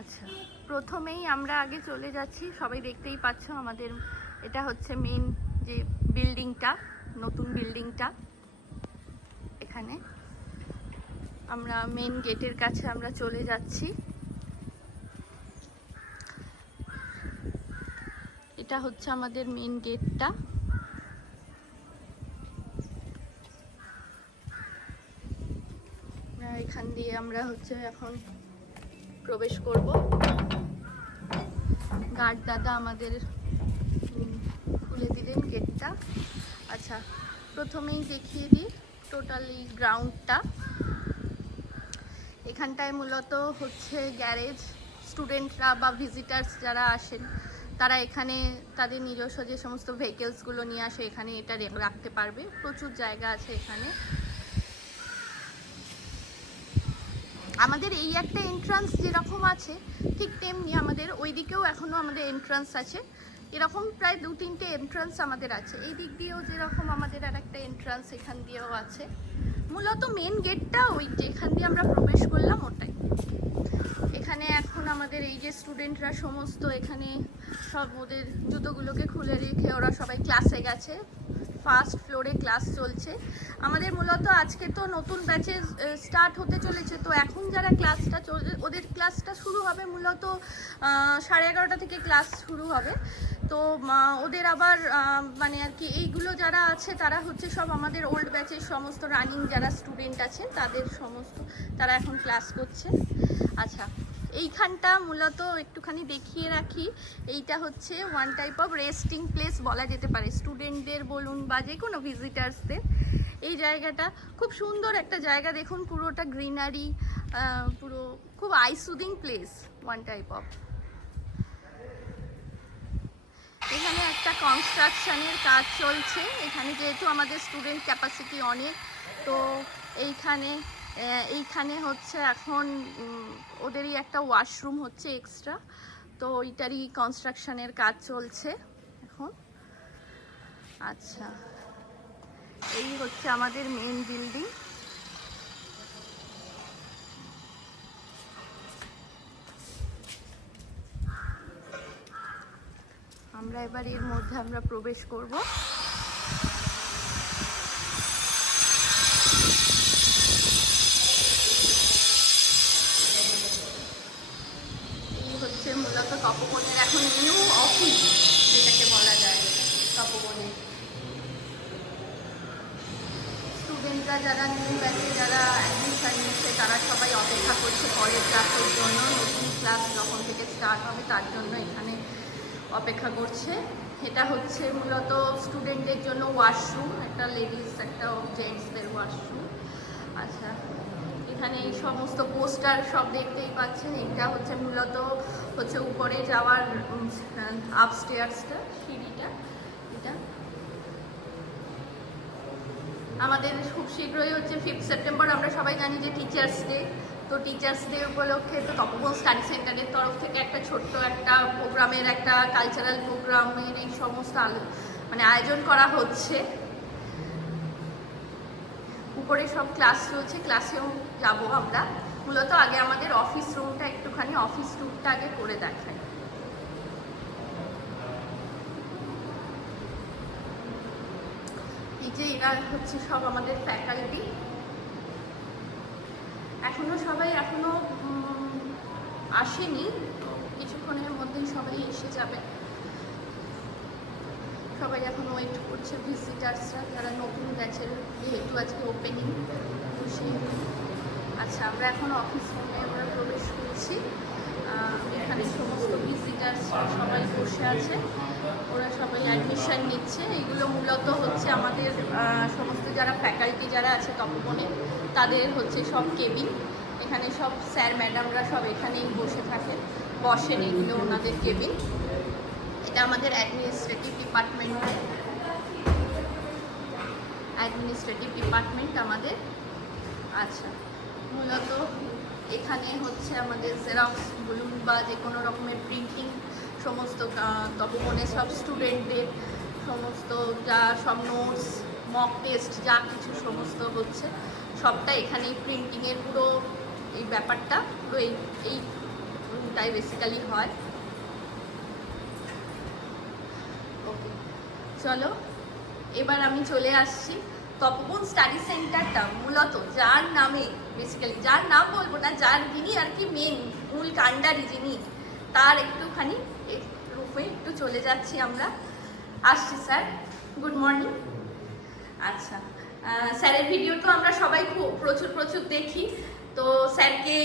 আচ্ছা প্রথমেই আমরা আগে চলে যাচ্ছি। সবাই দেখতেই পাচ্ছ আমাদের এটা হচ্ছে মেন যে বিল্ডিংটা নতুন বিল্ডিংটা এখানে আমরা মেন গেটের কাছে আমরা চলে যাচ্ছি। এটা হচ্ছে আমাদের মেন গেটটা এখান দিয়ে আমরা হচ্ছে এখন প্রবেশ করব। গার্ড দাদা আমাদের খুলে দিলেন গেটটা আচ্ছা প্রথমেই দেখিয়ে দিই টোটালি গ্রাউন্ডটা এখানটায় মূলত হচ্ছে গ্যারেজ স্টুডেন্টরা বা ভিজিটার্স যারা আসেন, তারা এখানে তাদের নিজস্ব যে সমস্ত ভেহিকেলসগুলো নিয়ে আসে, এখানে এটা রাখতে পারবে। প্রচুর জায়গা আছে এখানে। আমাদের এই একটা এন্ট্রান্স যেরকম আছে, ঠিক তেমনি আমাদের ওই দিকেও এখনও আমাদের এন্ট্রান্স আছে। এরকম প্রায় দু তিনটে এন্ট্রান্স আমাদের আছে। এই দিক দিয়েও যেরকম আমাদের আর একটা এন্ট্রান্স এখান দিয়েও আছে। মূলত মেন গেটটা ওই যেখান দিয়ে আমরা প্রবেশ করলাম ওটাই। এখানে এখন আমাদের এই যে স্টুডেন্টরা সমস্ত এখানে সব ওদের জুতোগুলোকে খুলে রেখে ওরা সবাই ক্লাসে গেছে। ফার্স্ট ফ্লোরে ক্লাস চলছে। আমাদের মূলত আজকে তো নতুন ব্যাচে স্টার্ট হতে চলেছে। তো এখন যারা ক্লাসটা চলছে ওদের ক্লাসটা শুরু হবে মূলত সাড়ে এগারোটা থেকে ক্লাস শুরু হবে। তো ওদের আবার মানে আর কি এইগুলো যারা আছে, তারা হচ্ছে সব আমাদের ওল্ড ব্যাচের সমস্ত রানিং যারা স্টুডেন্ট আছেন তাদের সমস্ত, তারা এখন ক্লাস করছে। আচ্ছা এইখানটা মূলত একটুখানি দেখিয়ে রাখি। এইটা হচ্ছে one type of resting place বলা যেতে পারে। স্টুডেন্টদের বলুন বা যে কোনো ভিজিটার্সদের এই জায়গাটা খুব সুন্দর একটা জায়গা। দেখুন পুরোটা গ্রিনারি পুরো খুব eye soothing place one type of এখানে একটা কনস্ট্রাকশনের কাজ চলছে। এখানে যেহেতু আমাদের স্টুডেন্ট ক্যাপাসিটি অনেক, তো এইখানে এইখানে হচ্ছে এখন ওদেরই একটা ওয়াশরুম হচ্ছে এক্সট্রা তো ওইটারই কনস্ট্রাকশনের কাজ চলছে এখন। আচ্ছা এই হচ্ছে আমাদের মেন বিল্ডিং আমরা এবার এর মধ্যে আমরা প্রবেশ করব এই হচ্ছে মূলত তপবনের এখন নিউ অফিস যেটাকে বলা যায় তপবনের স্টুডেন্টরা যারা নিউ ব্যাচে যারা অ্যাডমিশন নিচ্ছে তারা সবাই অপেক্ষা করছে পরের ক্লাসের জন্য, নতুন ক্লাস যখন থেকে স্টার্ট হবে তার জন্য এখানে অপেক্ষা করছে। এটা হচ্ছে মূলত স্টুডেন্টদের জন্য ওয়াশরুম একটা লেডিস একটা জেন্টসদের ওয়াশরুম আচ্ছা এখানে এই সমস্ত পোস্টার সব দেখতেই পাচ্ছেন। এটা হচ্ছে মূলত হচ্ছে উপরে যাওয়ার আপস্টেয়ার্সটা সিঁড়িটা, এটা। আমাদের খুব শীঘ্রই হচ্ছে ফিফথ সেপ্টেম্বর আমরা সবাই জানি যে টিচার্স ডে তো টিচার্স ডে উপলক্ষে তো তপবন স্টাডি সেন্টারের তরফ থেকে একটা ছোট্ট একটা প্রোগ্রামের একটা কালচারাল প্রোগ্রামের এই সমস্ত মানে আয়োজন করা হচ্ছে। উপরে সব ক্লাস চলছে ক্লাসেও যাব আমরা। মূলত আগে আমাদের অফিস রুমটা একটুখানি অফিস রুমটা আগে করে দেখাই। এই যে এরা হচ্ছে সব আমাদের ফ্যাকাল্টি এখনও সবাই এখনও উম, আসেনি। কিছুক্ষণের মধ্যেই সবাই এসে যাবে। সবাই এখন ওয়েট করছে ভিজিটার্সরা যারা নতুন ব্যাচের যেহেতু আজকে ওপেনিং আচ্ছা আমরা এখন অফিস রুমে আমরা প্রবেশ করছি। এখানে সমস্ত ভিজিটার্সরা সবাই বসে আছে। ওরা সবাই অ্যাডমিশন নিচ্ছে। এগুলো মূলত হচ্ছে আমাদের সমস্ত যারা ফ্যাকাল্টি যারা আছে তপবনে তাদের হচ্ছে সব কেবিন। এখানে সব স্যার, ম্যাডামরা সব এখানেই বসে থাকেন, বসেন এগুলো ওনাদের কেবিন। এটা আমাদের অ্যাডমিনিস্ট্রেটিভ ডিপার্টমেন্ট অ্যাডমিনিস্ট্রেটিভ ডিপার্টমেন্ট আমাদের আচ্ছা মূলত এখানে হচ্ছে আমাদের জেরক্স বলুন বা যে কোনো রকমের প্রিন্টিং সমস্ত তপবনে সব স্টুডেন্টদের সমস্ত যা সব নোটস মক টেস্ট যা কিছু সমস্ত হচ্ছে সবটা এখানেই প্রিন্টিংয়ের পুরো এই ব্যাপারটা, পুরো এই এই রুমটাই বেসিক্যালি হয়। ওকে চলো, এবার আমি চলে আসছি তপবন স্টাডি সেন্টারটা মূলত যার নামে বেসিক্যালি যার নাম বলব না, যার যিনি আর কি মেন মূল কাণ্ডারি যিনি, তার একটুখানি রূপে একটু চলে যাচ্ছি আমরা। আসছি স্যার গুড মর্নিং আচ্ছা। স্যারের ভিডিও তো আমরা সবাই খুব প্রচুর প্রচুর দেখি। তো স্যারকে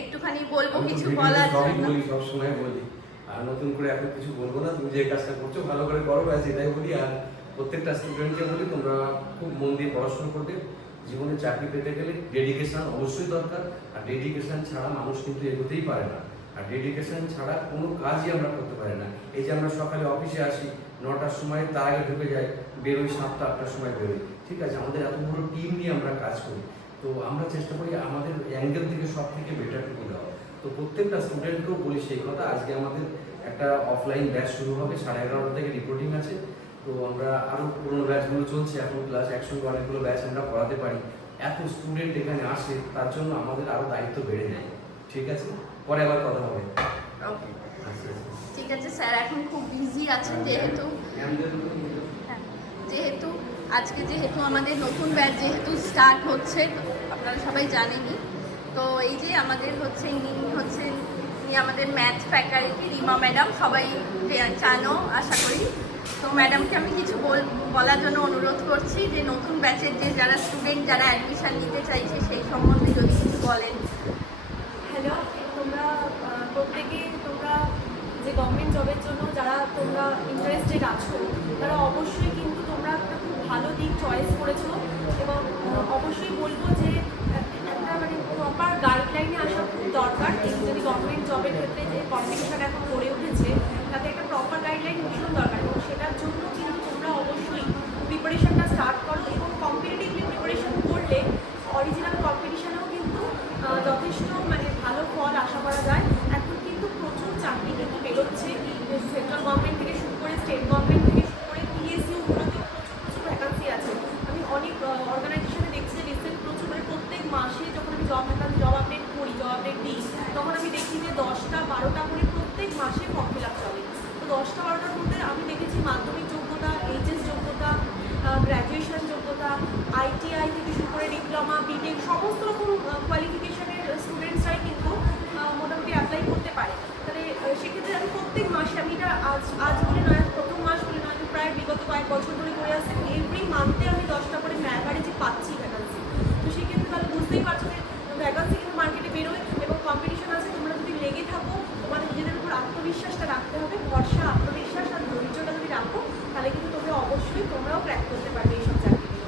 একটুখানি বলব কিছু বলার জন্য। বলি সবসময় বলি। আর নতুন করে এখন কিছু বলব না তুমি যে কাজটা করছ ভালো করে করো ব্যাস এটাই বলি। আর প্রত্যেকটা স্টুডেন্টকে বলি তোমরা খুব মন দিয়ে পড়াশোনা করবে। জীবনে চাকরি পেতে গেলে ডেডিকেশন অবশ্যই দরকার। আর ডেডিকেশন ছাড়া মানুষ কিন্তু এগোতেই পারে না। আর ডেডিকেশন ছাড়া কোনো কাজই আমরা করতে পারি না। এই যে আমরা সকালে অফিসে আসি নটার সময় তার আগে ঢুকে যাই বেরোই সাতটা আটটার সময় বেরোই। ঠিক আছে আমাদের এত বড় টিম নিয়ে আমরা কাজ করি। তো আমরা চেষ্টা করি আমাদের অ্যাঙ্গেল থেকে সব থেকে বেটারটুকু দেওয়া তো প্রত্যেকটা স্টুডেন্টকেও বলি সেই কথা আজকে আমাদের একটা অফলাইন ব্যাচ শুরু হবে সাড়ে এগারোটা থেকে রিপোর্টিং আছে। তো আমরা আরও পুরোনো ব্যাচগুলো চলছে এখন ক্লাস একসঙ্গে অনেকগুলো ব্যাচ আমরা পড়াতে পারি। এত স্টুডেন্ট এখানে আসে তার জন্য আমাদের আরও দায়িত্ব বেড়ে যায়। ঠিক আছে? পরে আবার কথা হবে। আচ্ছা আচ্ছা। ঠিক আছে স্যার এখন খুব বিজি আছেন যেহেতু। ম্যামদের মতো কিন্তু হ্যাঁ, যেহেতু আজকে যেহেতু আমাদের নতুন ব্যাচ যেহেতু স্টার্ট হচ্ছে, আপনারা সবাই জানেনই। তো এই যে আমাদের হচ্ছে, ইনি হচ্ছে আমাদের ম্যাথ ফ্যাকাল্টি রিমা ম্যাডাম সবাই জানো, আশা করি। তো ম্যাডামকে আমি কিছু বল- বলার জন্য অনুরোধ করছি যে, নতুন ব্যাচের যে যারা স্টুডেন্ট যারা অ্যাডমিশান নিতে চাইছে, সেই সম্বন্ধে যদি কিছু বলেন। মাসে যখন আমি জব ভ্যাকান্সি জব আপডেট করি জব আপডেট দিই, তখন আমি দেখি যে দশটা, বারোটা করে প্রত্যেক মাসে ফর্ম ফিল আপ চলে। তো দশটা, বারোটার মধ্যে আমি দেখেছি মাধ্যমিক যোগ্যতা এইচএস যোগ্যতা গ্র্যাজুয়েশন যোগ্যতা আইটিআই থেকে শুরু করে ডিপ্লোমা বিটেক সমস্ত রকম কোয়ালিফিকেশনের স্টুডেন্টসরাই কিন্তু মোটামুটি অ্যাপ্লাই করতে পারে। তাহলে সেক্ষেত্রে আমি প্রত্যেক মাসে আমি এটা আজ আজ বলে নয়, প্রথম মাস বলে নয়, প্রায় বিগত কয়েক বছর ধরে করে আসছি এভরি মান্থে আমি দশটা করে অ্যাভারেজে পাচ্ছি ভ্যাকান্সি তো সেক্ষেত্রে তাহলে বুঝতেই পারছ যে ভ্যাকান্সি কিন্তু মার্কেটে বেরোয় এবং কম্পিটিশন আছে তোমরা যদি লেগে থাকো তোমাদের নিজেদের উপর আত্মবিশ্বাসটা রাখতে হবে ভরসা আত্মবিশ্বাস আর ধৈর্যটা যদি রাখো তাহলে কিন্তু তোমরা অবশ্যই তোমরাও ক্র্যাক করতে পারবে এইসব চাকরিগুলো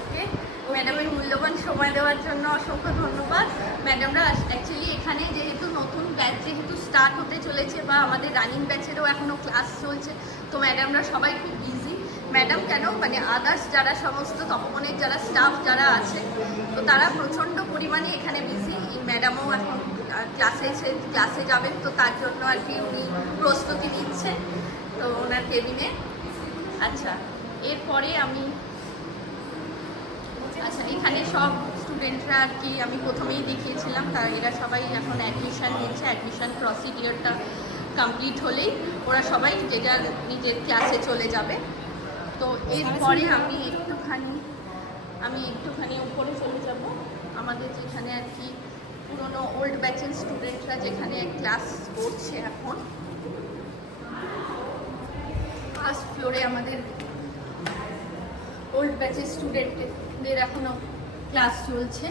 ওকে ম্যাডামের মূল্যবান সময় দেওয়ার জন্য অসংখ্য ধন্যবাদ। ম্যাডামরা অ্যাকচুয়ালি এখানে যেহেতু নতুন ব্যাচ যেহেতু স্টার্ট হতে চলেছে বা আমাদের রানিং ব্যাচেরও এখনও ক্লাস চলছে, তো ম্যাডামরা সবাই খুব বিজি ম্যাডাম কেন? মানে আদার্স যারা সমস্ত তপনের যারা স্টাফ যারা আছে, তো তারা প্রচণ্ড পরিমাণে এখানে বিজি ম্যাডামও এখন ক্লাসে এসে ক্লাসে যাবেন, তো তার জন্য আর কি উনি প্রস্তুতি নিচ্ছেন, তো ওনার কেবিনে আচ্ছা এরপরে আমি আচ্ছা এখানে সব স্টুডেন্টরা আর কি আমি প্রথমেই দেখিয়েছিলাম তারা এরা সবাই এখন অ্যাডমিশান নিচ্ছে অ্যাডমিশন প্রসিডিওরটা কমপ্লিট হলেই ওরা সবাই যে যার নিজের ক্লাসে চলে যাবে। তো এরপরে আমি একটুখানি আমি একটুখানি উপরে চলে যাব। আমাদের যেখানে আর কি পুরোনো ওল্ড ব্যাচের স্টুডেন্টরা যেখানে ক্লাস করছে এখন ফার্স্ট ফ্লোরে আমাদের ওল্ড ব্যাচের স্টুডেন্টদের এখনও ক্লাস চলছে।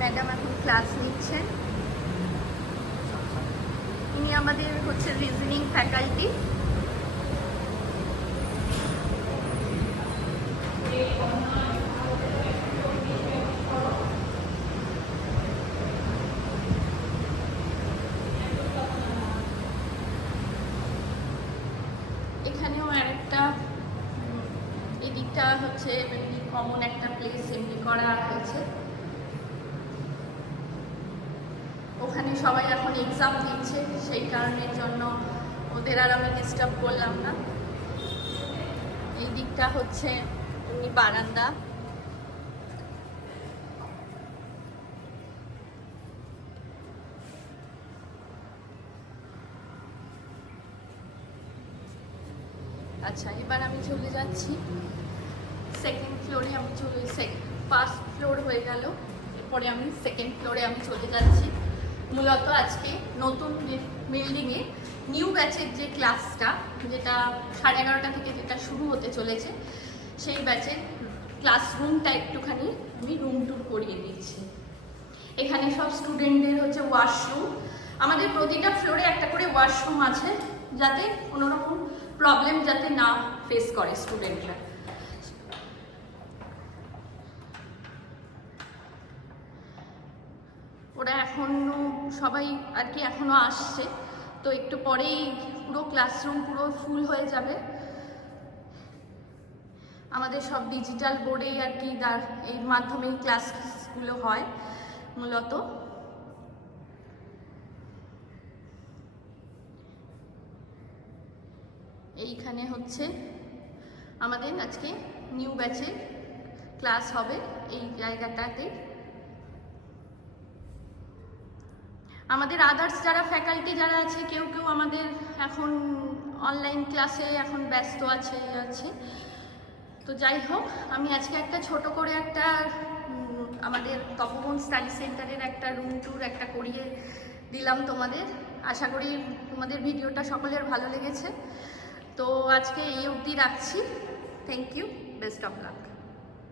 ম্যাডাম এখন ক্লাস নিচ্ছেন ইনি আমাদের হচ্ছে রিজনিং ফ্যাকাল্টি হচ্ছে এমনি কমন একটা প্লেস এমনি করা হয়েছে। ওখানে সবাই এখন এক্সাম দিচ্ছে, সেই কারণের জন্য ওদের আর আমি ডিস্টার্ব করলাম না। এই দিকটা হচ্ছে এমনি বারান্দা। আচ্ছা এবার আমি চলে যাচ্ছি। সেকেন্ড ফ্লোরে আমি চলে ফার্স্ট ফ্লোর হয়ে গেল। এরপরে আমি সেকেন্ড ফ্লোরে আমি চলে যাচ্ছি। মূলত আজকে নতুন বিল্ডিংয়ে নিউ ব্যাচের যে ক্লাসটা যেটা সাড়ে এগারোটা থেকে যেটা শুরু হতে চলেছে, সেই ব্যাচের ক্লাসরুমটা একটুখানি আমি রুম টুর করিয়ে দিচ্ছি। এখানে সব স্টুডেন্টদের হচ্ছে ওয়াশরুম আমাদের প্রতিটা ফ্লোরে একটা করে ওয়াশরুম আছে, যাতে কোনো রকম প্রবলেম যাতে না ফেস করে স্টুডেন্টরা ওরা এখনও সবাই আর কি এখনও আসছে। তো একটু পরেই পুরো ক্লাসরুম পুরো ফুল হয়ে যাবে। আমাদের সব ডিজিটাল বোর্ডেই আর কি তার এই মাধ্যমেই ক্লাসগুলো হয় মূলত। এইখানে হচ্ছে আমাদের আজকে নিউ ব্যাচের ক্লাস হবে এই জায়গাটাতে। আমাদের আদার্স যারা ফ্যাকাল্টি যারা আছে, কেউ কেউ আমাদের এখন অনলাইন ক্লাসে এখন ব্যস্ত আছে আছে। তো যাই হোক, আমি আজকে একটা ছোট করে একটা আমাদের তপবন স্টাডি সেন্টারের একটা রুম ট্যুর একটা করিয়ে দিলাম তোমাদের। আশা করি তোমাদের ভিডিওটা সকলের ভালো লেগেছে। তো আজকে এই অবধি রাখছি। Thank you best of luck